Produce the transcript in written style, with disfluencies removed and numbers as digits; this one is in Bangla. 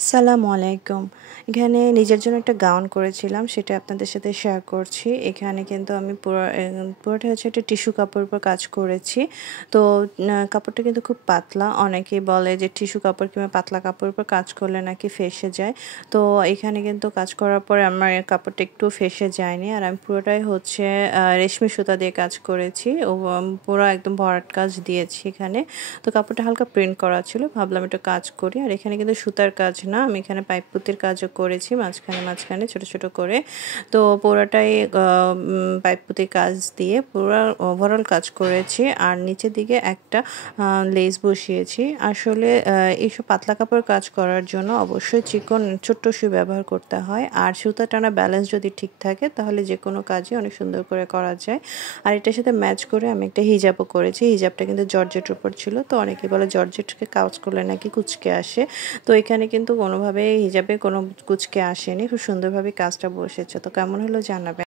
আসসালামু আলাইকুম। এখানে নিজের জন্য একটা গাউন করেছিলাম, সেটা আপনাদের সাথে শেয়ার করছি। এখানে কিন্তু আমি পুরোটা হচ্ছে একটা টিস্যু কাপড়ের উপর কাজ করেছি। তো কাপড়টা কিন্তু খুব পাতলা। অনেকেই বলে যে টিস্যু কাপড় কিংবা পাতলা কাপড়ের উপর কাজ করলে নাকি ফেঁসে যায়। তো এখানে কিন্তু কাজ করার পরে আমার কাপড়টা একটু ফেঁসে যায়নি। আর আমি পুরোটাই হচ্ছে রেশমি সুতা দিয়ে কাজ করেছি। পুরো একদম ভরাট কাজ দিয়েছি এখানে। তো কাপড়টা হালকা প্রিন্ট করা ছিল, ভাবলাম একটু কাজ করি। আর এখানে কিন্তু সুতার কাজ না, আমি এখানে পাইপ পুঁতির কাজও করেছি মাঝখানে মাঝখানে ছোট ছোট করে। তো পুরোটাই পাইপ পুঁতির কাজ দিয়ে পুরো ওভারঅল কাজ করেছি। আর নিচের দিকে একটা লেস বসিয়েছি। আসলে এইসব পাতলা কাপড় কাজ করার জন্য অবশ্যই চিকন ছোট্ট সুই ব্যবহার করতে হয়। আর সুতা টানা ব্যালেন্স যদি ঠিক থাকে তাহলে যে কোনো কাজই অনেক সুন্দর করে করা যায়। আর এটার সাথে ম্যাচ করে আমি একটা হিজাবও করেছি। হিজাবটা কিন্তু জর্জেটের উপর ছিল। তো অনেকে বলে জর্জেটকে কাজ করলে নাকি কুঁচকে আসে। তো এখানে কিন্তু কোনোভাবে হিজাবে কোনো কুঁচকে আসেনি, খুব সুন্দরভাবে কাজটা বসেছে। তো কেমন হলো জানাবেন।